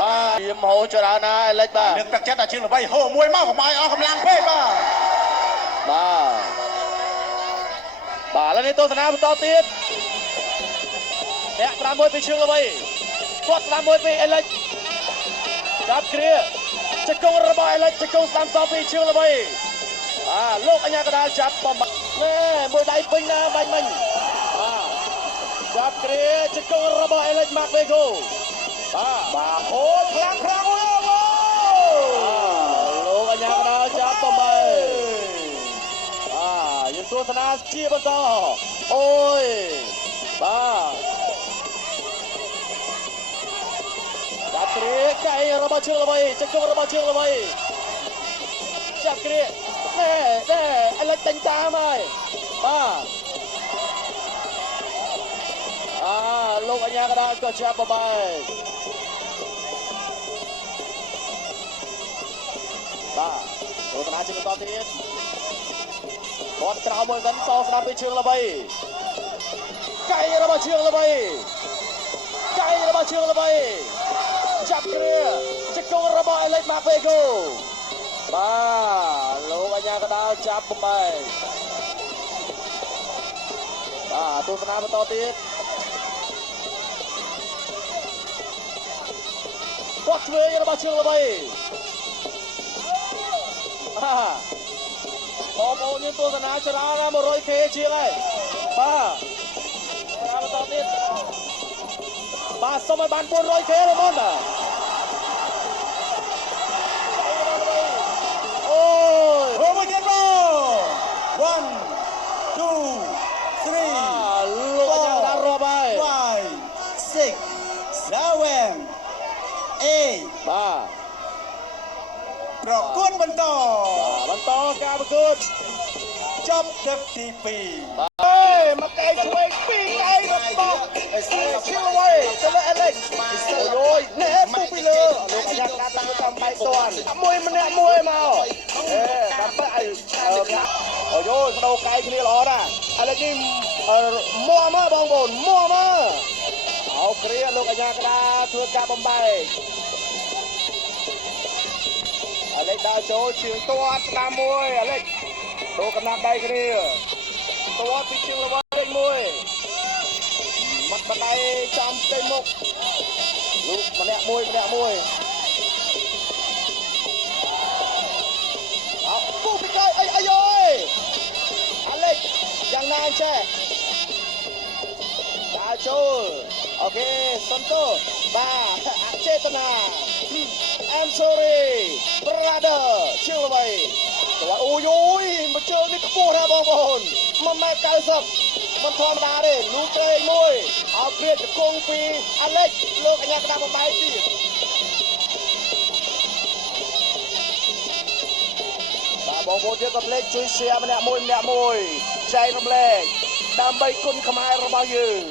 បាទយមហោច្រើនណាស់ឥឡូវបាទលើកទឹកចិត្តដល់ជើងល្បីហូមួយមកកុំឲ្យអស់កម្លាំងពេកបាទបាទឥឡូវនេះទស្សនាបន្តទៀតអ្នកស្ដាប់មួយពីជើងល្បីគាត់ស្ដាប់មួយពីអេលិចចាប់គ្រាជង្គង់របស់អេលិចជង្គង់ស្ដាំសងពីជើងល្បីលោកអញ្ញាកដាលចាប់បំណែមួយដៃពេញណាបាញ់មិញចាប់គ្រាជង្គង់របស់អេលិចម៉ាក់វេកូបាទហូខ្លាំងលោកអញ្ញាកដាលចាប់បំបីយើងទស្សនាជាបន្តអូយបាទចាប់គ្រាកែរបស់ជើងល្បីជង្គង់របស់ជើងល្បីចាប់គ្រាអេលិចដេញតាមហើយបាទលោកអញ្ញាកដាលក៏ចាប់បំបីបាទទស្សនាជាបន្តទៀតគាត់ក្រោមមួយសិនសងស្ដាប់ពីជើងល្បីកែរបស់ជើងល្បីចាប់គ្រាជង្គង់របស់អេលិចម៉ាវេកូបាទលោកអញ្ញាកដាលចាប់បំបីបាទទស្សនាបន្តទៀតគាត់ធ្វើរបស់ជើងល្បីបងប្អូនយើងទស្សនាច្រើនណាស់ 100k ជាងហើយបាទបន្តទៀតបាទសុំឲ្យបាន 400k ទេបងបាទអូយហូមួយទៀតបង1 2 3លោកអញ្ញាកដាលរាប់ហើយ5 6 7 8បាទប្រកួតបន្តការប្រកួតចប់ទឹកទី2មកកែឆ្វេង2កែរបស់ឈឺវ៉ៃទៅលើអេលិចអូយណែពុះពីលើលោកអញ្ញាកដាលតាមតាមបែកតាន់មួយម្នាក់មួយមកតាមបែកអូយស្ដោកែគ្នាល្អណាស់ឥឡូវនេះមួមកបងប្អូនមួមកអោគ្រាលោកអញ្ញាកដាលធ្វើការបំបែកអលេចដើរចូលជើងទាត់ស្ដាំមួយអលេចដូរកំណាត់ដៃគ្នាទាត់ពីជើងល្បីមួយមាត់បដៃចំផ្ទៃមុខលោកម្នាក់មួយពុះពីក្រោយអីអើយអលេចយ៉ាងណាអញ្ចេះដើរចូលអូខេសុំទោសបាទអចេតនាI'm sorry brother ជើងល្បីអូយមកជើងនេះខ្ពស់ណាស់បងប្អូន1.90 មិនធម្មតាទេលូត្រេងមួយអោព្រាជង្គង់ពីអាឡិចលោកអញ្ញាកដាលបំបែកទៀតបាទបងប្អូនយើងក៏ភ្លេចជួយ share ម្នាក់មួយចែករំលែកដើម្បីគុណខ្មែររបស់យើង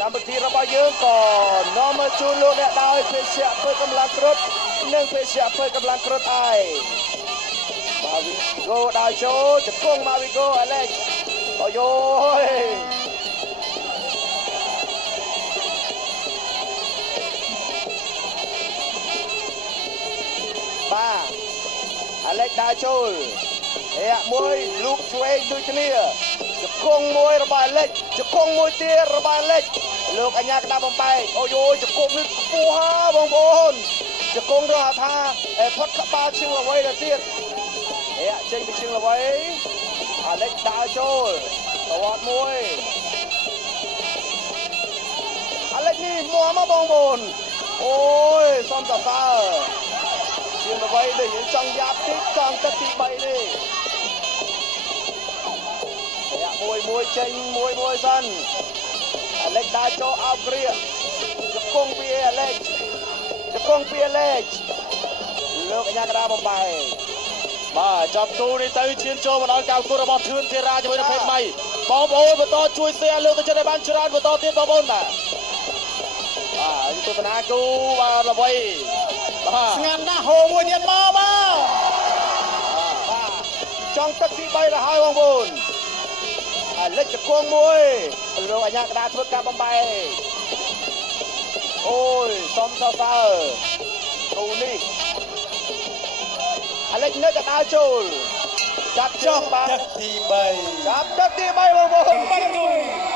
កម្មវិធីរបស់យើងក៏នាំមកជូនលោកអ្នកដោយភេសជ្ជៈធ្វើកម្លាំងគ្រុឌនិងភេសជ្ជៈធ្វើកម្លាំងគ្រុឌឯងបាទវីកូដើរចូលជង្គង់មកវីកូអេលិចអូយបាទអេលិចដើរចូលមួយលូកឆ្វេងដូចគ្នាជង្គង់មួយរបស់អេលិចជង្គង់មួយទៀតរបស់អេលិចលោកអញ្ញាកដាលបំបែកអូយជង្គង់នេះខ្ពស់ហ่าបងប្អូនជង្គង់រហថាផុតក្បាលជើងល្បីទៅទៀតចេញពីជើងល្បីអេលិចដើរចូលតវត្តមួយអេលិចនេះមួមកបងប្អូនអូយសំសសើជើងល្បីនេះយើងចង់យ៉ាប់តិចចង់ទឹកទី3នេះមួយចេញមួយសិនអេលិចដើរចូលអោបគ្រាជង្គង់ពីអេលិចលោកអញ្ញាកដាលបំបែកបាទចាប់ទូនេះទៅឈានចូលមកដល់ការប្រកួតរបស់ធឿនធីរាជាមួយនឹងភេទម៉ៃបងប្អូនបន្តជួយ share លើកទៅចិត្តឲ្យបានច្រើនបន្តទៀតបងប្អូនបាទទស្សនាគូបាទល្បីបាទស្ងាត់ណាស់ហូមួយទៀតមកបាទចង់ទឹកទី3ទៅហើយបងប្អូនលិចជង្គង់មួយលោកអញ្ញាកដាលធ្វើការបំបែក អូយសុំសរសើរគូនេះអាឡិចនៅតែដើរចូលចាប់ ចុ ចុះ ះ បាទ ទឹកទី3 ចាប់ទឹកទី3បងប្អូន បាត់